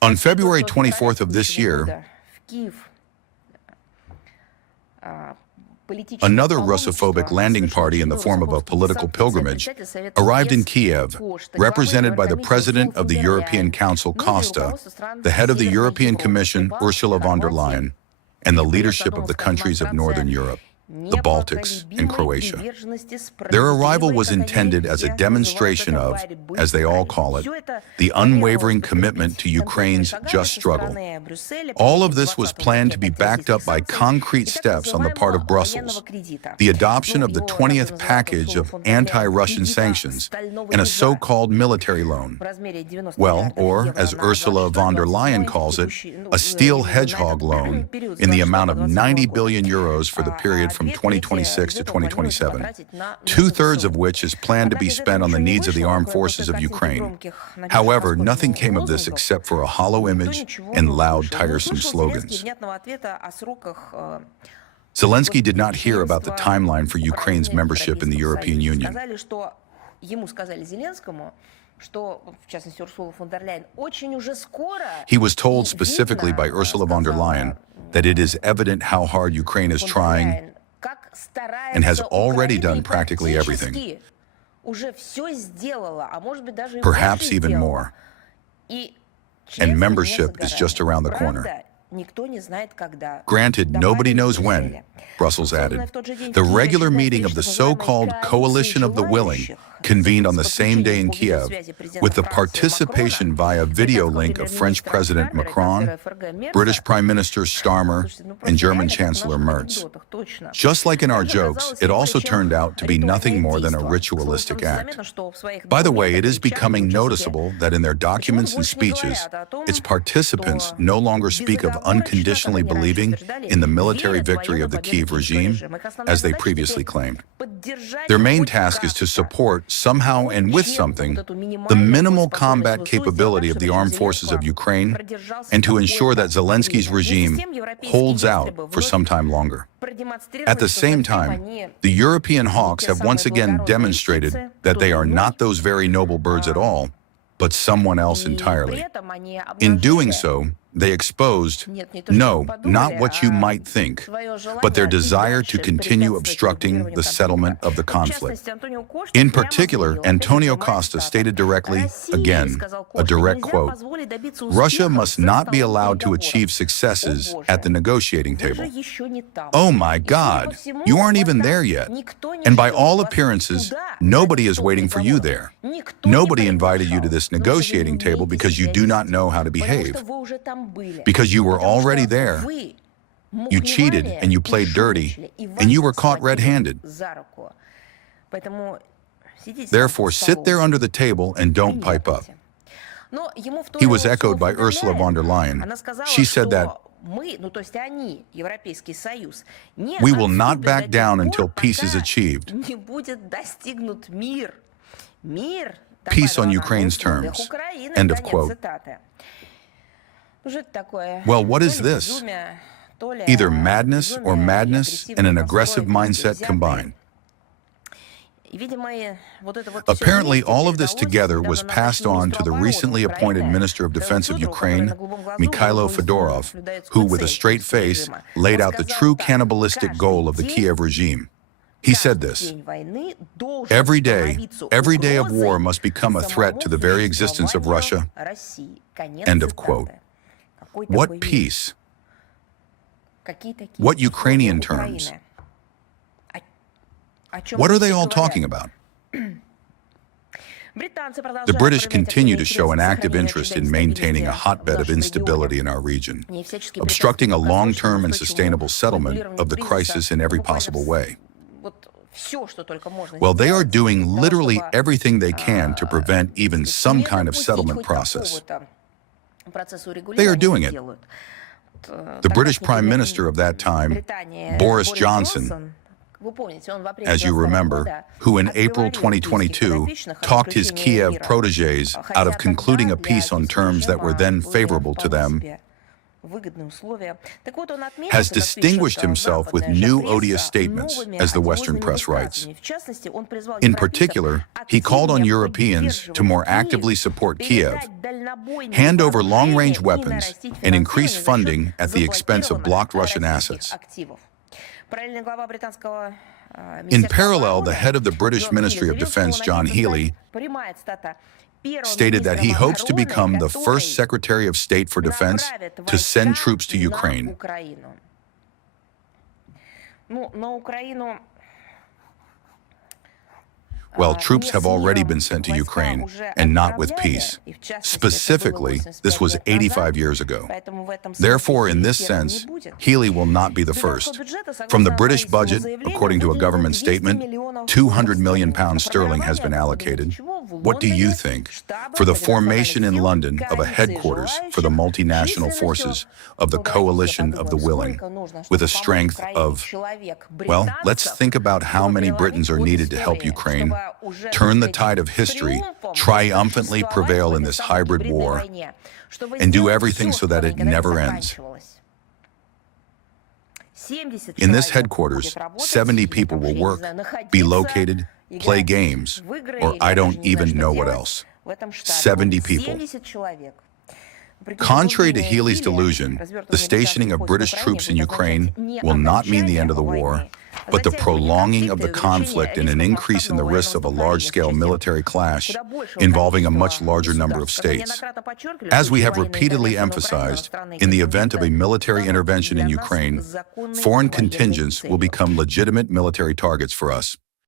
On February 24th of this year, another Russophobic landing party in the form of a political pilgrimage arrived in Kiev, represented by the President of the European Council, Costa, the head of the European Commission, Ursula von der Leyen, and the leadership of the countries of Northern Europe, the Baltics, and Croatia. Their arrival was intended as a demonstration of, as they all call it, the unwavering commitment to Ukraine's just struggle. All of this was planned to be backed up by concrete steps on the part of Brussels, the adoption of the 20th package of anti-Russian sanctions, and a so-called military loan. Well, or as Ursula von der Leyen calls it, a steel hedgehog loan in the amount of 90 billion euros for the period from 2026 to 2027, 2/3 of which is planned to be spent on the needs of the armed forces of Ukraine. However, nothing came of this except for a hollow image and loud, tiresome slogans. Zelensky did not hear about the timeline for Ukraine's membership in the European Union. He was told specifically by Ursula von der Leyen that it is evident how hard Ukraine is trying and has already done practically everything, perhaps even more, and membership is just around the corner. Granted, nobody knows when, Brussels added. The regular meeting of the so-called Coalition of the Willing convened on the same day in Kiev, with the participation via video link of French President Macron, British Prime Minister Starmer, and German Chancellor Merz. Just like in our jokes, it also turned out to be nothing more than a ritualistic act. By the way, it is becoming noticeable that in their documents and speeches, its participants no longer speak of unconditionally believing in the military victory of the Kiev regime, as they previously claimed. Their main task is to support, somehow and with something, the minimal combat capability of the armed forces of Ukraine, and to ensure that Zelensky's regime holds out for some time longer. At the same time, the European hawks have once again demonstrated that they are not those very noble birds at all, but someone else entirely. In doing so, they exposed, no, not what you might think, but their desire to continue obstructing the settlement of the conflict. In particular, António Costa stated directly, again, a direct quote, "Russia must not be allowed to achieve successes at the negotiating table." Oh my God, you aren't even there yet. And by all appearances, nobody is waiting for you there. Nobody invited you to this negotiating table because you do not know how to behave. Because you were already there. You cheated and you played dirty, and you were caught red-handed. Therefore, sit there under the table and don't pipe up. He was echoed by Ursula von der Leyen. She said that, "We will not back down until peace is achieved." Peace on Ukraine's terms. End of quote. Well, what is this? Either madness or madness and an aggressive mindset combined. Apparently, all of this together was passed on to the recently appointed Minister of Defense of Ukraine, Mikhailo Fedorov, who, with a straight face, laid out the true cannibalistic goal of the Kiev regime. He said this, every day of war must become a threat to the very existence of Russia." End of quote. What peace? What Ukrainian terms? What are they all talking about? The British continue to show an active interest in maintaining a hotbed of instability in our region, obstructing a long-term and sustainable settlement of the crisis in every possible way. Well, they are doing literally everything they can to prevent even some kind of settlement process. They are doing it. The British Prime Minister of that time, Boris Johnson, as you remember, who in April 2022 talked his Kiev protégés out of concluding a peace on terms that were then favorable to them, has distinguished himself with new odious statements, as the Western press writes. In particular, he called on Europeans to more actively support Kiev, hand over long-range weapons, and increase funding at the expense of blocked Russian assets. In parallel, the head of the British Ministry of Defense, John Healey, stated that he hopes to become the first Secretary of State for Defense to send troops to Ukraine. Well, troops have already been sent to Ukraine, and not with peace. Specifically, this was 85 years ago. Therefore, in this sense, Healey will not be the first. From the British budget, according to a government statement, £200 million has been allocated. What do you think? For the formation in London of a headquarters for the multinational forces of the Coalition of the Willing, with a strength of, well, let's think about how many Britons are needed to help Ukraine turn the tide of history, triumphantly prevail in this hybrid war, and do everything so that it never ends. In this headquarters, 70 people will work, be located, play games, or I don't even know what else. 70 people. Contrary to Healey's delusion, the stationing of British troops in Ukraine will not mean the end of the war, but the prolonging of the conflict and an increase in the risks of a large-scale military clash involving a much larger number of states. As we have repeatedly emphasized, in the event of a military intervention in Ukraine, foreign contingents will become legitimate military targets for us.